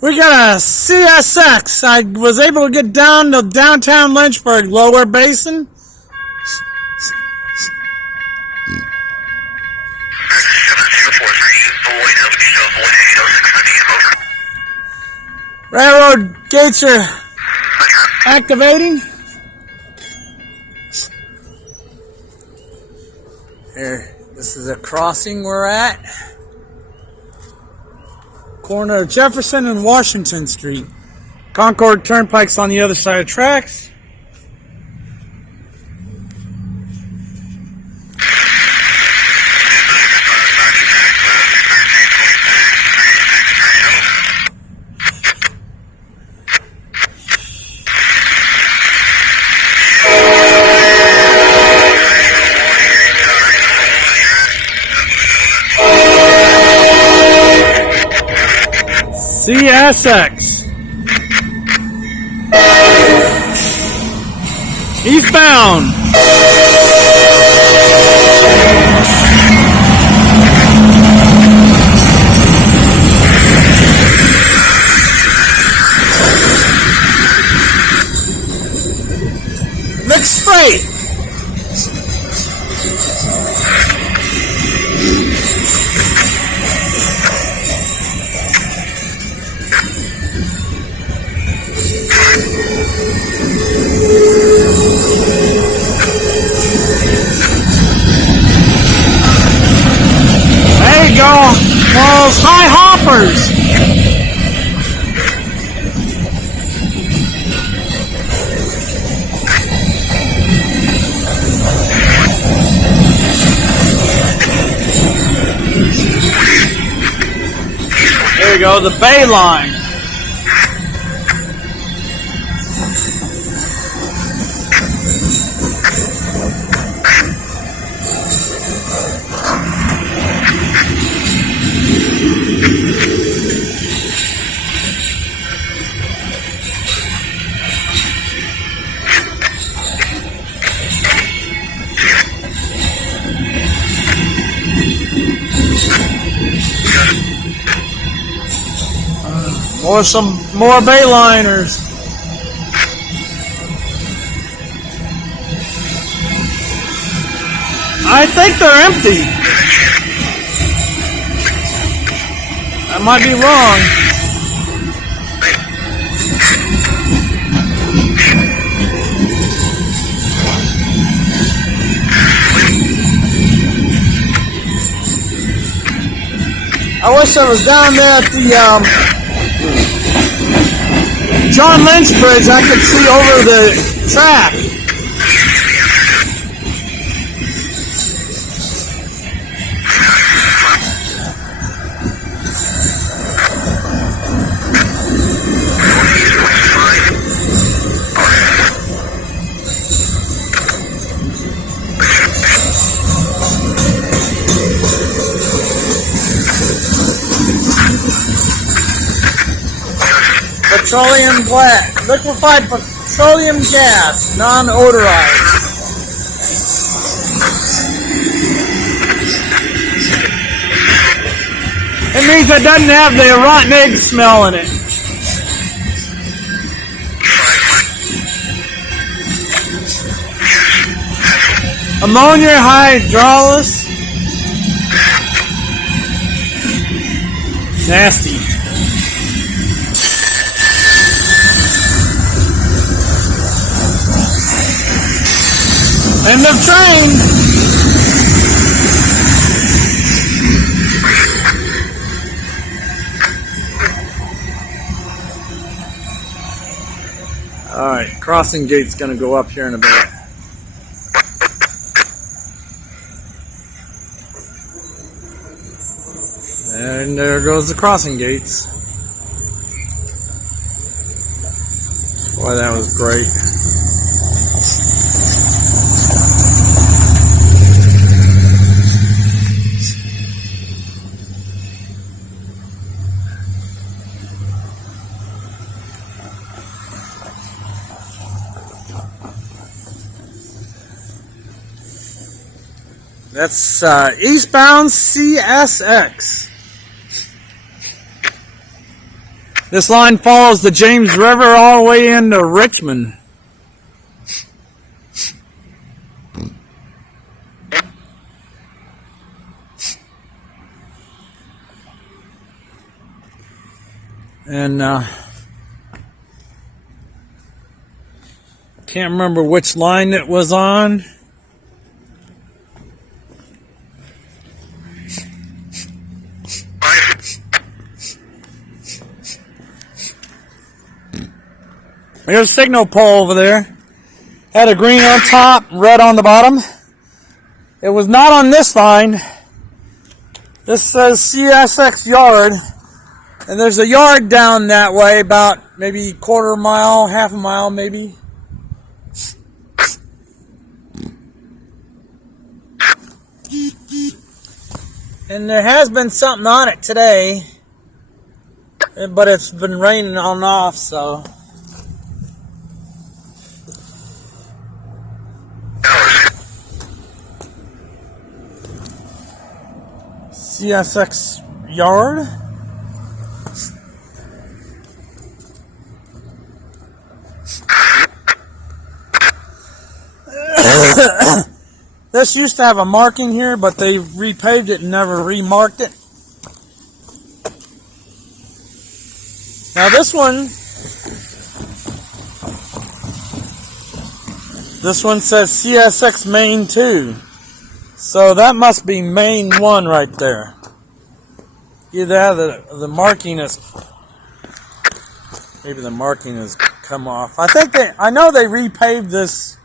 We got a CSX. I was able to get down to downtown Lynchburg, Lower Basin. Railroad gates are activating. Here, this is a crossing we're at. Corner of Jefferson and Washington Street. Concord turnpike's on the other side of tracks. CSX. Eastbound. Look straight. There you go. Those high hoppers. There you go, the Bay Line. Or some more Bayliners. I think they're empty. I might be wrong. I wish I was down there at the John Lynch Bridge. I could see over the track. Petroleum black, liquefied petroleum gas, non-odorized. It means it doesn't have the rotten egg smell in it. Ammonia hydrolysis. Nasty. End of train. All right, crossing gate's gonna go up here in a bit. And there goes the crossing gates. Boy, that was great. That's Eastbound CSX. This line follows the James River all the way into Richmond. And can't remember which line it was on. There's a signal pole over there. Had a green on top, red on the bottom. It was not on this line. This says CSX yard. And there's a yard down that way, about maybe quarter mile, half a mile maybe. And there has been something on it today. But it's been raining on and off, so. CSX yard. This used to have a marking here, but they repaved it and never remarked it. Now this one says CSX Main 2. So that must be Main 1 right there. Either the marking is, maybe the marking has come off. I know they repaved this.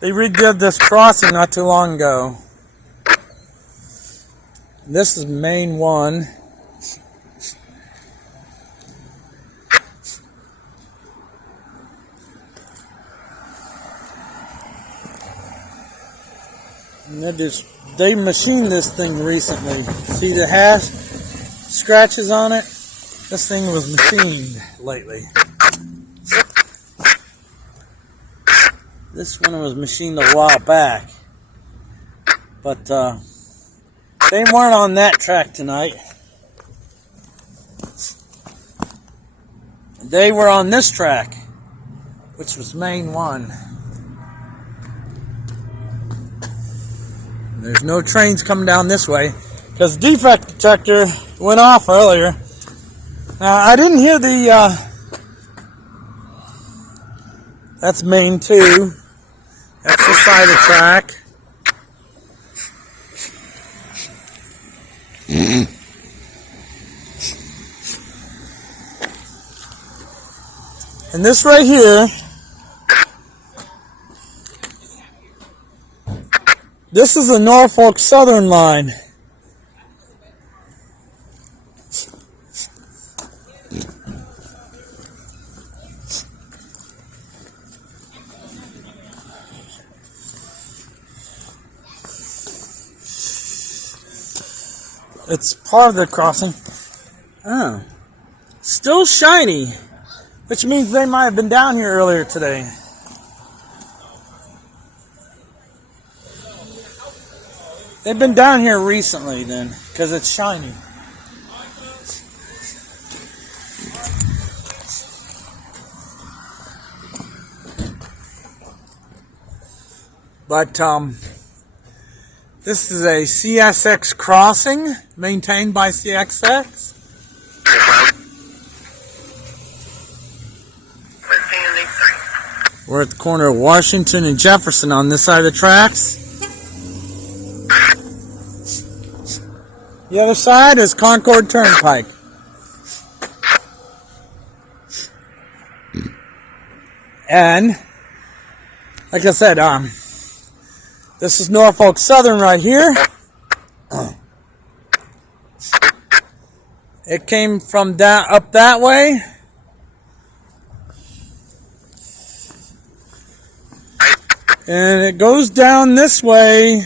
They redid this crossing not too long ago. This is Main 1. And they machined this thing recently. See the hash scratches on it? This thing was machined lately. This one was machined a while back. But they weren't on that track tonight. They were on this track, which was Main 1. There's no trains coming down this way because the defect detector went off earlier. Now I didn't hear that's Main 2. That's the side of the track. And this right here, this is the Norfolk Southern line. It's part of the crossing. Oh. Still shiny, which means they might have been down here earlier today. They've been down here recently then, because it's shiny. But this is a CSX crossing maintained by CSX. We're at the corner of Washington and Jefferson on this side of the tracks. The other side is Concord Turnpike. And, like I said, this is Norfolk Southern right here. It came from up that way. And it goes down this way.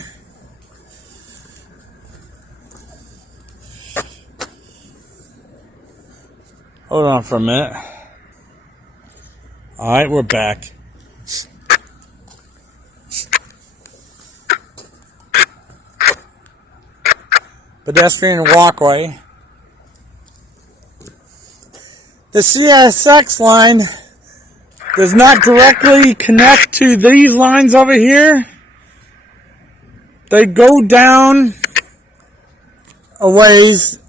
Hold on for a minute. Alright, we're back. Pedestrian walkway. the CSX line does not directly connect to these lines over here. They go down a ways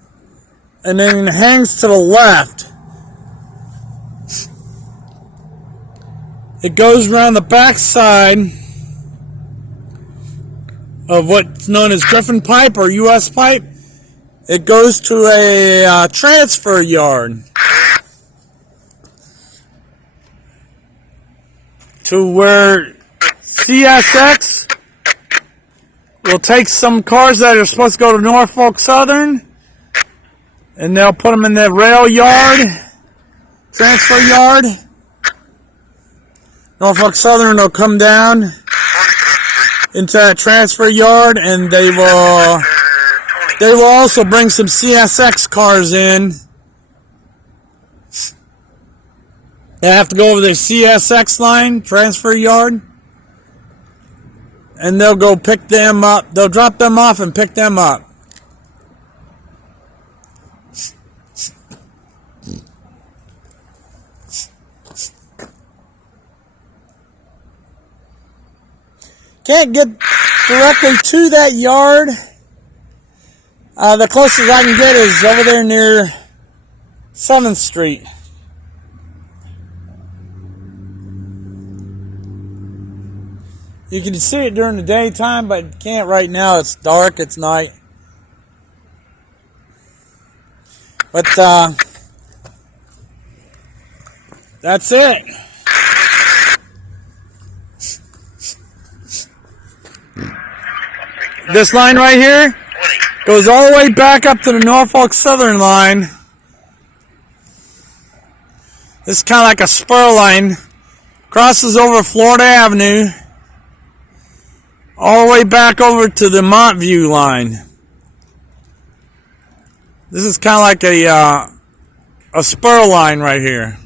and then hangs to the left. It goes around the back side of what's known as Griffin Pipe or US Pipe. It goes to a transfer yard to where CSX will take some cars that are supposed to go to Norfolk Southern and they'll put them in the rail yard, transfer yard. Norfolk Southern will come down into that transfer yard, and they will also bring some CSX cars in. They have to go over the CSX line, transfer yard, and they'll go pick them up. They'll drop them off and pick them up. Can't get directly to that yard. The closest I can get is over there near 7th Street. You can see it during the daytime, but you can't right now. It's dark, it's night. But that's it. This line right here goes all the way back up to the Norfolk Southern line. This is kind of like a spur line. Crosses over Florida Avenue. All the way back over to the Montview line. This is kind of like a spur line right here.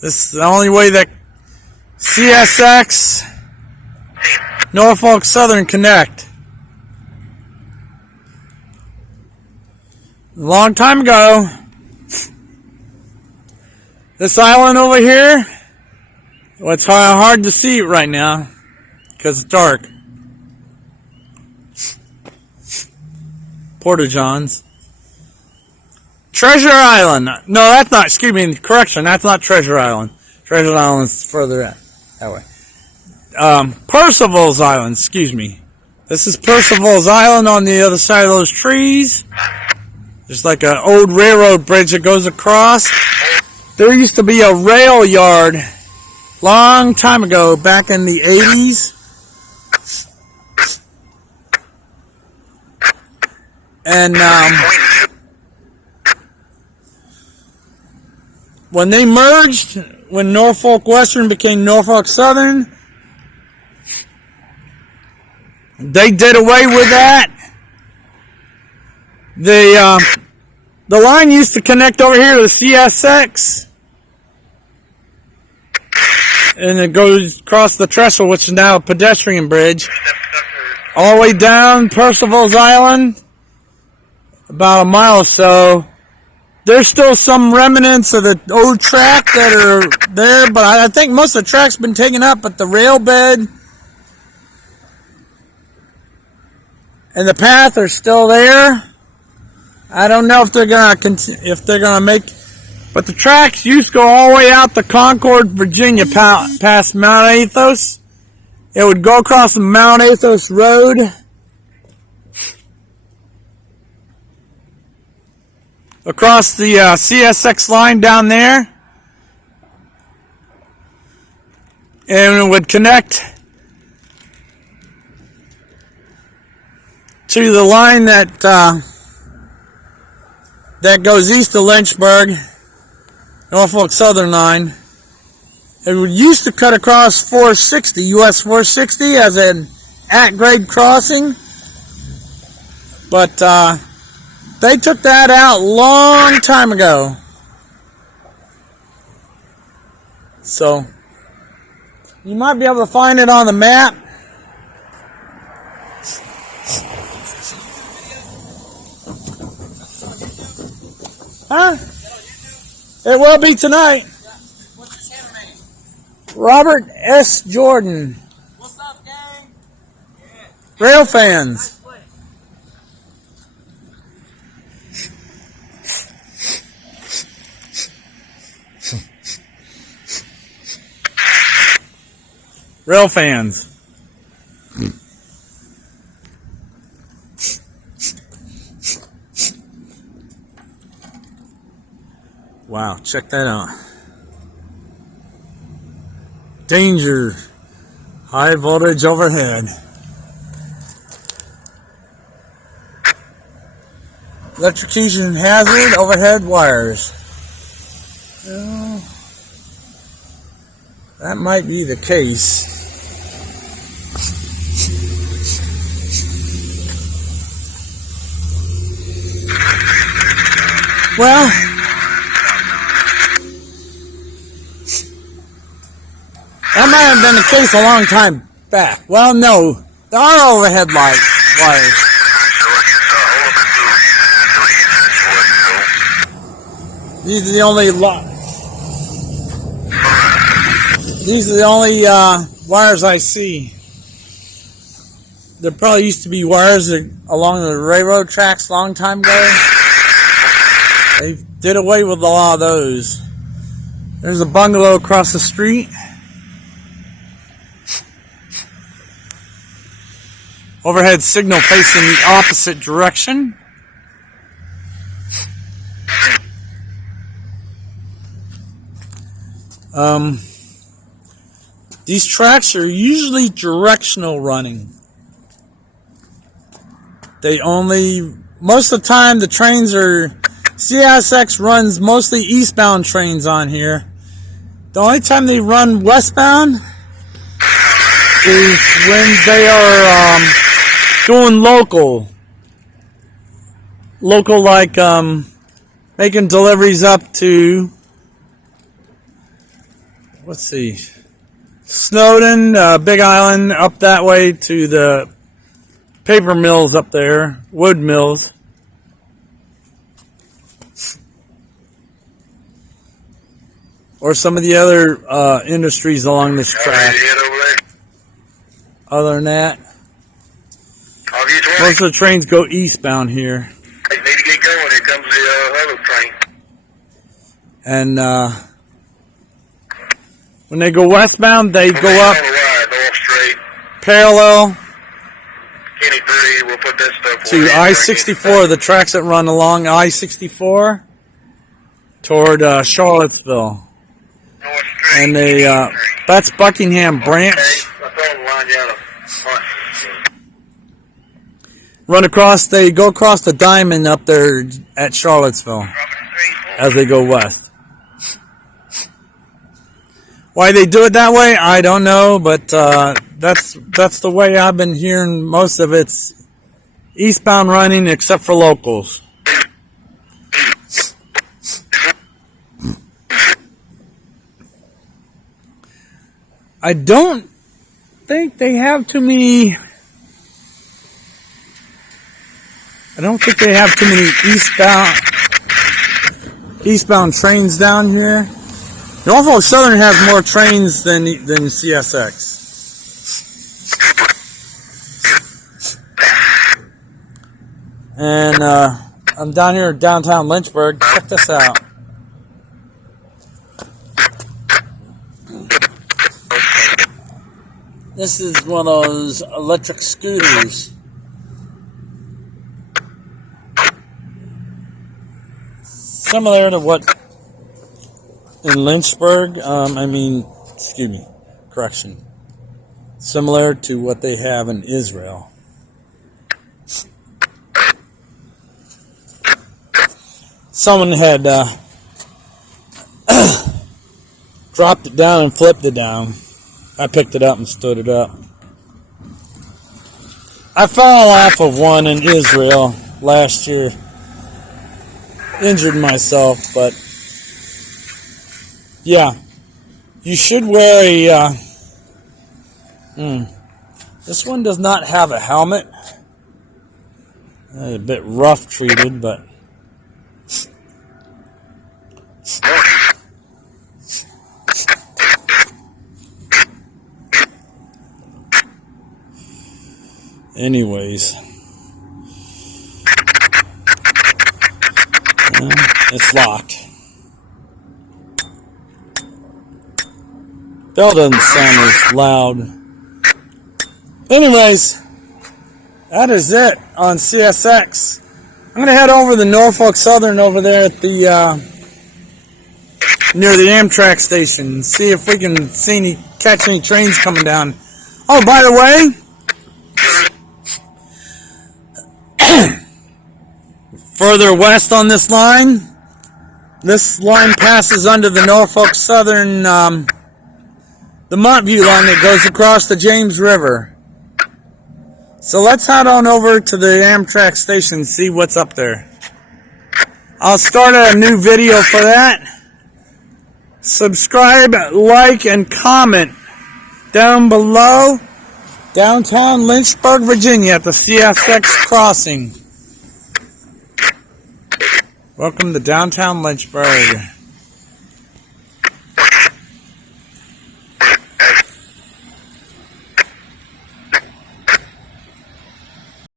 This is the only way that CSX Norfolk Southern connect. A long time ago, this island over here, well, it's hard to see it right now because it's dark. Porta-Johns. Treasure Island. No, that's not, excuse me, correction, that's not Treasure Island. Treasure Island is further out, that way. Percival's Island, excuse me. This is Percival's Island on the other side of those trees. There's like an old railroad bridge that goes across. There used to be a rail yard long time ago, back in the 80s. And when they merged, when Norfolk Western became Norfolk Southern, they did away with that. The line used to connect over here to the CSX, and it goes across the trestle, which is now a pedestrian bridge, all the way down Percival's Island, about a mile or so. There's still some remnants of the old track that are there, but I think most of the track's been taken up, but the rail bed and the path are still there. I don't know if they're gonna make, but the tracks used to go all the way out to Concord, Virginia, past Mount Athos. It would go across the Mount Athos Road, across the CSX line down there, and it would connect to the line that goes east of Lynchburg, Norfolk Southern line. It used to cut across 460, US 460, as an at-grade crossing, but they took that out long time ago. So you might be able to find it on the map. Huh? It will be tonight. What's your channel name? Robert S. Jordan. What's up, gang? Yeah. Rail fans. Rail fans. Wow, check that out. Danger. High voltage overhead. Electrocution hazard, overhead wires. Well, that might be the case. Well, that might have been the case a long time back. Well, no, there are overhead wires. These are the only wires I see. There probably used to be wires along the railroad tracks a long time ago. They did away with a lot of those. There's a bungalow across the street. Overhead signal facing the opposite direction. These tracks are usually directional running. Most of the time the trains are, CSX runs mostly eastbound trains on here. The only time they run westbound is when they are doing local like making deliveries up to, let's see, Snowden, Big Island, up that way to the paper mills up there, wood mills. Or some of the other industries along this track. Other than that, most of the trains go eastbound here. They need to get going. Here comes the other train. And when they go westbound, they go up parallel We'll put that stuff to I-64, the tracks that run along I-64 toward Charlottesville. And they that's Buckingham Branch. They go across the Diamond up there at Charlottesville as they go west. Why they do it that way, I don't know, but that's the way I've been hearing most of it's eastbound running except for locals. I don't think they have too many eastbound trains down here. Norfolk Southern has more trains than CSX. And I'm down here in downtown Lynchburg. Check this out. This is one of those electric scooters. Similar to what in Lynchburg, similar to what they have in Israel. Someone had dropped it down and flipped it down. I picked it up and stood it up. I fell off of one in Israel last year. Injured myself, but yeah, you should wear a this one does not have a helmet. A bit rough treated, but Anyways. Well, it's locked. Bell doesn't sound as loud. Anyways, that is it on CSX. I'm going to head over to Norfolk Southern over there at the near the Amtrak station and see if we can catch any trains coming down. Oh, by the way, further west on this line passes under the Norfolk Southern, the Montview line that goes across the James River. So let's head on over to the Amtrak station and see what's up there. I'll start a new video for that. Subscribe, like, and comment down below. Downtown Lynchburg, Virginia at the CSX crossing. Welcome to downtown Lynchburg.